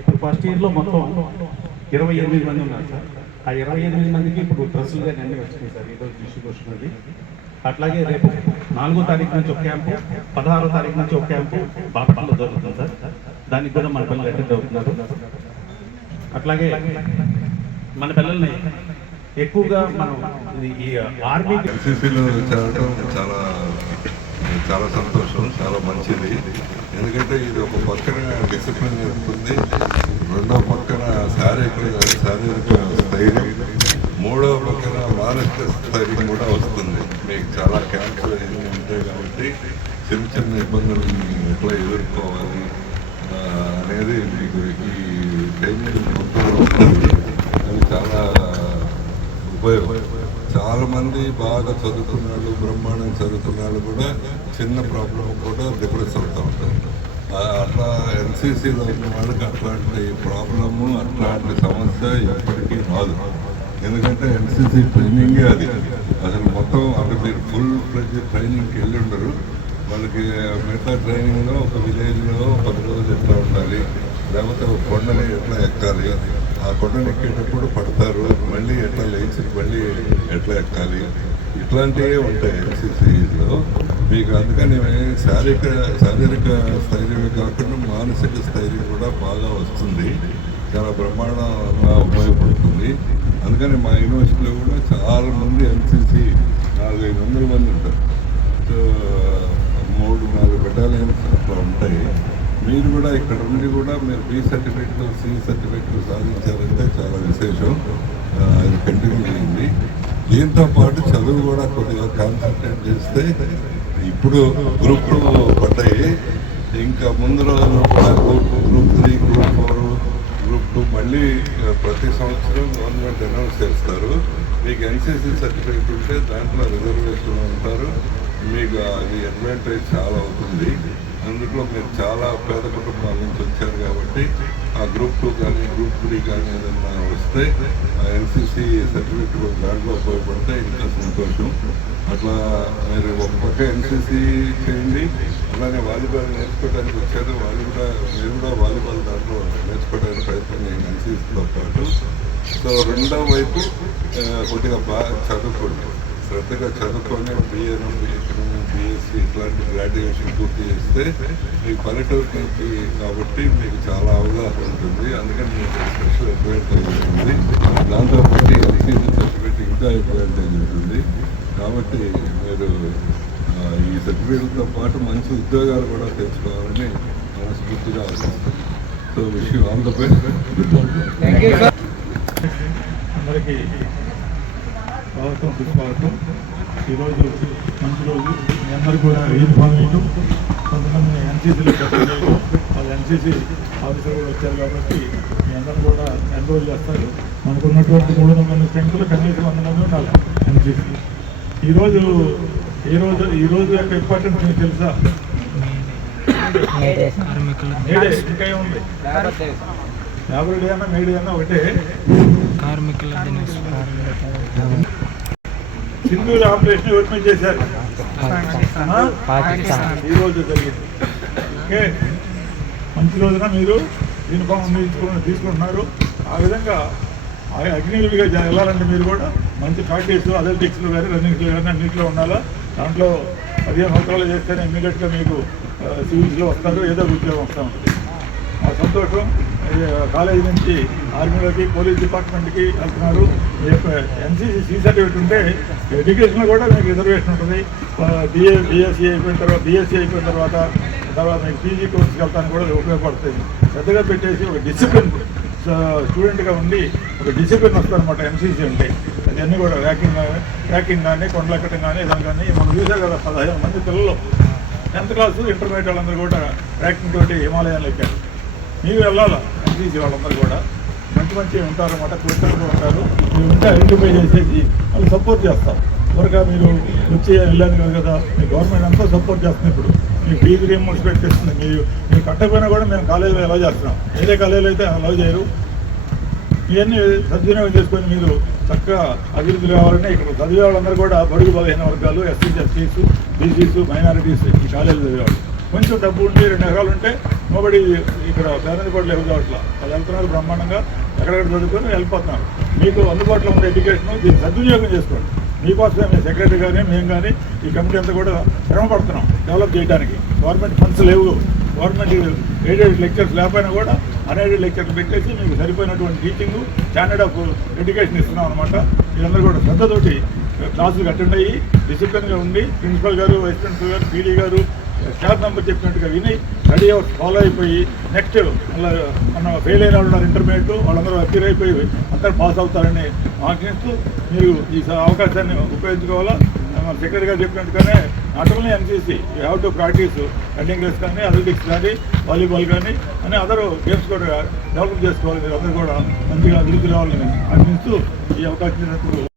ఇప్పుడు ఫస్ట్ ఇయర్లో మొత్తం 28 మంది ఉన్నారు సార్. ఆ 28 మందికి ఇప్పుడు డ్రెస్సులు కానీ అన్నీ వచ్చినాయి సార్. ఈరోజు డిస్ట్రిబ్యూషన్ అది. అట్లాగే రేపు 4వ తారీఖు నుంచి ఒక క్యాంపు, 16వ తారీఖు నుంచి ఒక క్యాంపు బాపట్లలో జరుగుతుంది సార్. దానికి కూడా మన పిల్లలు అటెండ్ అవుతున్నారు. అట్లాగే మన పిల్లల్ని ఎక్కువగా మనం ఈ ఆర్మీ ఎన్సీసీలో చేరడం చాలా సంతోషం, చాలా మంచిది. ఎందుకంటే ఇది ఒక పక్కన డిసిప్లిన్ ఉంటుంది, రెండో పక్కన శారీరక స్థైర్యం, మూడవ పక్కన మానసిక స్థైర్యం కూడా వస్తుంది. మీకు చాలా క్యాంప్స్ ఉంటాయి కాబట్టి చిన్న చిన్న ఇబ్బందులను ఎట్లా ఎదుర్కోవాలి అనేది మీకు ఈ ట్రైనింగ్ అది చాలా ఉపయోగం. చాలా మంది బాగా చదువుకున్న వాళ్ళు, బ్రహ్మాండం చదువుకున్న వాళ్ళు కూడా చిన్న ప్రాబ్లం కూడా డిప్రెస్ అవుతూ ఉంటారు. అట్లా ఎన్సీసీలో ఉన్న వాళ్ళకి అట్లాంటి ప్రాబ్లము, అట్లాంటి సమస్య ఎప్పటికీ రాదు. ఎందుకంటే ఎన్సీసీ ట్రైనింగే అది. అసలు మొత్తం అంటే మీరు ఫుల్ ఫ్లెడ్జ్ ట్రైనింగ్కి వెళ్ళి ఉండరు. వాళ్ళకి మిగతా ట్రైనింగ్లో ఒక విలేజ్లో 10 రోజులు ఎట్లా ఉండాలి, లేకపోతే ఒక కొండని ఎట్లా ఎక్కాలి, ఆ కొండను ఎక్కేటప్పుడు పడతారు, మళ్ళీ ఎట్లా లేచి మళ్ళీ ఎట్లా ఎక్కాలి, ఇట్లాంటివే ఉంటాయి ఎన్సీసీలో మీకు. అందుకని శారీరక స్థైర్యమే కాకుండా మానసిక స్థైర్యం కూడా బాగా వస్తుంది, చాలా బ్రహ్మాండంగా ఉపయోగపడుతుంది. అందుకని మా యూనివర్సిటీలో కూడా చాలామంది ఎన్సీసీ 400-500 మంది ఉంటారు. 3-4 బెటాలియన్స్ అట్లా ఉంటాయి. మీరు కూడా ఇక్కడ ఉండి కూడా మీరు బి సర్టిఫికెట్లు, సి సర్టిఫికెట్లు సాధించారంటే చాలా విశేషం. అది కంటిన్యూ చేయండి. దీంతో పాటు చదువు కూడా కొద్దిగా కాన్సన్ట్రేట్ చేస్తే ఇప్పుడు గ్రూప్ 2 పడ్డాయి, ఇంకా ముందు రోజుల్లో కూడా గ్రూప్ 3, గ్రూప్ 4, గ్రూప్ 2 మళ్ళీ ప్రతి సంవత్సరం గవర్నమెంట్ అనౌన్స్ చేస్తారు. మీకు ఎన్సీసీ సర్టిఫికెట్ ఉంటే దాంట్లో రిజర్వేషన్ ఉంటారు, మీకు అది అడ్వాంటేజ్ చాలా అవుతుంది. అందులో మీరు చాలా పేద కుటుంబాల నుంచి వచ్చారు కాబట్టి ఆ గ్రూప్ 2 కానీ గ్రూప్ 3 కానీ ఏదన్నా వస్తే ఆ ఎన్సీసీ సర్టిఫికెట్ దాంట్లో ఉపయోగపడితే ఇంకా సంతోషం. అట్లా మీరు ఒక పక్క ఎన్సీసీ చేయండి, అలానే వాలీబాల్ నేర్చుకోవడానికి వచ్చారు, మీరు కూడా వాలీబాల్ దాంట్లో నేర్చుకోవడానికి ప్రయత్నం చేయండి ఎన్సీసీతో పాటు. సో రెండవ వైపు కొద్దిగా బాగా చదువుకోండి, శ్రద్ధగా చదువుకొని బిఏఎం, బిఎస్సీ ఇట్లాంటి గ్రాడ్యుయేషన్ పూర్తి చేస్తే మీకు పల్లెటూరు నుంచి కాబట్టి మీకు చాలా అవగాహన ఉంటుంది. అందుకని మీకు స్పెషల్ అడ్వాంటేజ్ ఉంటుంది. దాంతోపాటు ఎన్సీసీ సర్టిఫికేట్ ఇంకా అడ్వాంటేజ్ ఉంటుంది. కాబట్టి మీరు ఈ సర్టిఫికేట్తో పాటు మంచి ఉద్యోగాలు కూడా తెచ్చుకోవాలని మనస్ఫూర్తిగా ఆశిస్తాను. So wish you all the best. అందరికీ స్వాగతం, సుస్వాగతం. ఈరోజు మంచి రోజు. మీ అందరూ కూడా యూనిఫామ్ వేయటం, కొంతమంది ఎన్సీసీలో పెట్టలేదు, వాళ్ళు ఎన్సీసీ ఆఫీసర్ కూడా వచ్చారు కాబట్టి మీ అందరూ కూడా ఎన్రోల్ చేస్తారు. మనకు ఉన్నటువంటి 300 మంది స్ట్రెంగ్త్లో కనీసం 100 మంది ఉండాలి ఎన్సీసీ. ఈ రోజు యొక్క ఇంపార్టెన్స్ మీకు తెలుసా? ఇంకా ఏముంది? లేబర్ డే అన్నా, మే డే అన్నా ఒకటే. కార్మికుల సింధూర్ ఆపరేషన్ ఎవరి మీద చేశారు? ఈరోజు జరిగింది. ఓకే, మంచి రోజున మీరు యూనిఫామ్ తీసుకుంటున్నారు. ఆ విధంగా అగ్నిగా వెళ్ళాలంటే మీరు కూడా మంచి ప్రాక్టీస్ అథ్లెటిక్స్లో కానీ రన్నింగ్స్లో కానీ అన్నింటిలో ఉండాలా. దాంట్లో 15 సంవత్సరాలు చేస్తేనే ఇమ్మీడియట్గా మీకు సివిల్స్లో వస్తారు, ఏదో ఉద్యోగం వస్తూ ఉంటుంది. ఆ సంతోషం. కాలేజీ నుంచి ఆర్మీలోకి, పోలీస్ డిపార్ట్మెంట్కి వెళ్తున్నారు. ఎన్సీసీ సి సర్టిఫికేట్ ఉంటే ఎడ్యుకేషన్లో కూడా మీకు రిజర్వేషన్ ఉంటుంది. బీఎస్సీ అయిపోయిన తర్వాత మీకు పీజీ కోర్సుకి వెళ్తానికి కూడా ఉపయోగపడుతుంది. పెద్దగా పెట్టేసి ఒక డిసిప్లిన్ స్టూడెంట్గా ఉండి ఒక డిసిప్లిన్ వస్తారనమాట ఎన్సీసీ ఉంటే. అవన్నీ కూడా ర్యాకింగ్ కానీ, కొండలెక్కడం కానీ, ఏదైనా కానీ మనం చూసారు కదా. 15 మంది పిల్లలు 10th క్లాసు, ఇంటర్మీడియట్ వాళ్ళందరూ కూడా ర్యాకింగ్ తోటి హిమాలయాలు ఎక్కారు. మీరు వెళ్ళాలా ఎన్సీసీ వాళ్ళందరూ కూడా మంచి ఉంటారన్నమాట, క్రిస్టియన్గా ఉంటారు. మీరు ఉంటే ఐడెంటిఫై చేసేసి వాళ్ళు సపోర్ట్ చేస్తారు. త్వరగా మీరు వచ్చి వెళ్ళాను కదా, మీ గవర్నమెంట్ అంతా సపోర్ట్ చేస్తుంది. ఇప్పుడు మీ ఫీజు రీఎంబర్స్మెంట్ చేస్తుంది. మీరు కట్టకపోయినా కూడా మేము కాలేజీలో అలౌ చేస్తున్నాం. వేరే కాలేజీలో అయితే అలౌ చేయరు. ఇవన్నీ సద్వినియోగం చేసుకొని మీరు చక్కగా అభివృద్ధి కావాలని ఇక్కడ చదివే వాళ్ళందరూ కూడా బడుగు బలహీన వర్గాలు, ఎస్సీస్, ఎస్టీస్, బీసీస్, మైనారిటీస్ ఈ కాలేజీలో చదివేవాళ్ళు. కొంచెం డబ్బు ఉండి 2 ఎకరాలు ఉంటే నోబడి ఇక్కడ పేరెంట్పాట్లు ఎవరు కావట్లా. వాళ్ళు వెళ్తున్నారు బ్రహ్మాండంగా, ఎక్కడెక్కడ చదువుకొని వెళ్ళిపోతున్నారు. మీకు అందుబాటులో ఉన్న ఎడ్యుకేషన్ దీన్ని సద్వినియోగం చేసుకోండి. మీకోసమే మీ సెక్రటరీ కానీ మేము కానీ ఈ కమిటీ అంతా కూడా శ్రమ పడుతున్నాం డెవలప్ చేయడానికి. గవర్నమెంట్ ఫండ్స్ లేవు, గవర్నమెంట్ ఎయిడెడ్ లెక్చర్స్ లేకపోయినా కూడా అన్ఎయిడెడ్ లెక్చర్స్ పెట్టేసి మీకు సరిపోయినటువంటి టీచింగ్ స్టాండర్డ్ ఆఫ్ ఎడ్యుకేషన్ ఇస్తున్నాం అనమాట. మీరందరూ కూడా శ్రద్ధతోటి క్లాసులు అటెండ్ అయ్యి డిసిప్లిన్గా ఉండి ప్రిన్సిపల్ గారు, వైస్ ప్రిన్సిపల్ గారు, పీడీ గారు, స్టాఫ్ మెంబర్ చెప్పినట్టుగా విని స్టడీ అవర్స్ ఫాలో అయిపోయి నెక్స్ట్ మళ్ళీ మన ఫెయిల్ అయిన వాళ్ళు ఉన్నారు ఇంటర్మీడియట్, వాళ్ళందరూ అప్పీర్ అయిపోయి అందరూ పాస్ అవుతారని ఆశిస్తూ మీరు ఈ అవకాశాన్ని ఉపయోగించుకోవాలా. మన సెక్రటరీ గారు చెప్పినట్టుగానే not only NCC, you have to practice running race కానీ, అథ్లెటిక్స్ కానీ, వాలీబాల్ కానీ అని అదర్ గేమ్స్ కూడా డెవలప్ చేసుకోవాలి. మీరు అందరూ కూడా మంచిగా అభివృద్ధి రావాలని ఆశిస్తూ ఈ అవకాశం ఇచ్చినందుకు